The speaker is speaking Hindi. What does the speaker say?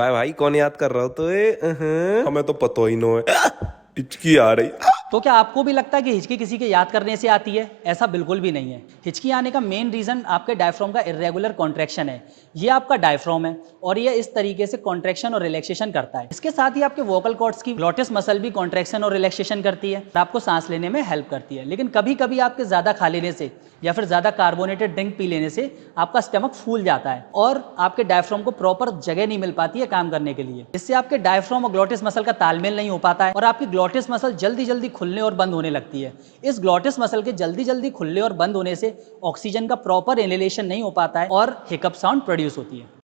काय भाई कौन याद कर रहा हो तो हमें तो पता ही न है। हिचकी आ रही। तो क्या आपको भी लगता है कि हिचकी किसी के याद करने से आती है? ऐसा बिल्कुल भी नहीं है। हिचकी आने का मेन रीजन आपके डायफ्राम का इरेगुलर कॉन्ट्रैक्शन है। ये आपका डायफ्राम है और ये इस तरीके से कॉन्ट्रैक्शन और रिलैक्सेशन करता है। इसके साथ ही आपके वोकल कॉर्ड्स की ग्लॉटिस मसल भी कॉन्ट्रैक्शन और रिलैक्सेशन करती है, आपको सांस लेने में हेल्प करती है। लेकिन कभी कभी आपके ज्यादा खा लेने से या फिर ज्यादा कार्बोनेटेड ड्रिंक पी लेने से आपका स्टमक फूल जाता है और आपके डायफ्राम को प्रॉपर जगह नहीं मिल पाती है काम करने के लिए। इससे आपके डायफ्राम और ग्लॉटिस मसल का तालमेल नहीं हो पाता है और आपकी ग्लॉटिस मसल जल्दी जल्दी खुलने और बंद होने लगती है। इस ग्लॉटिस मसल के जल्दी जल्दी खुलने और बंद होने से ऑक्सीजन का प्रॉपर इनहेलेशन नहीं हो पाता है और हिकअप साउंड प्रोड्यूस होती है।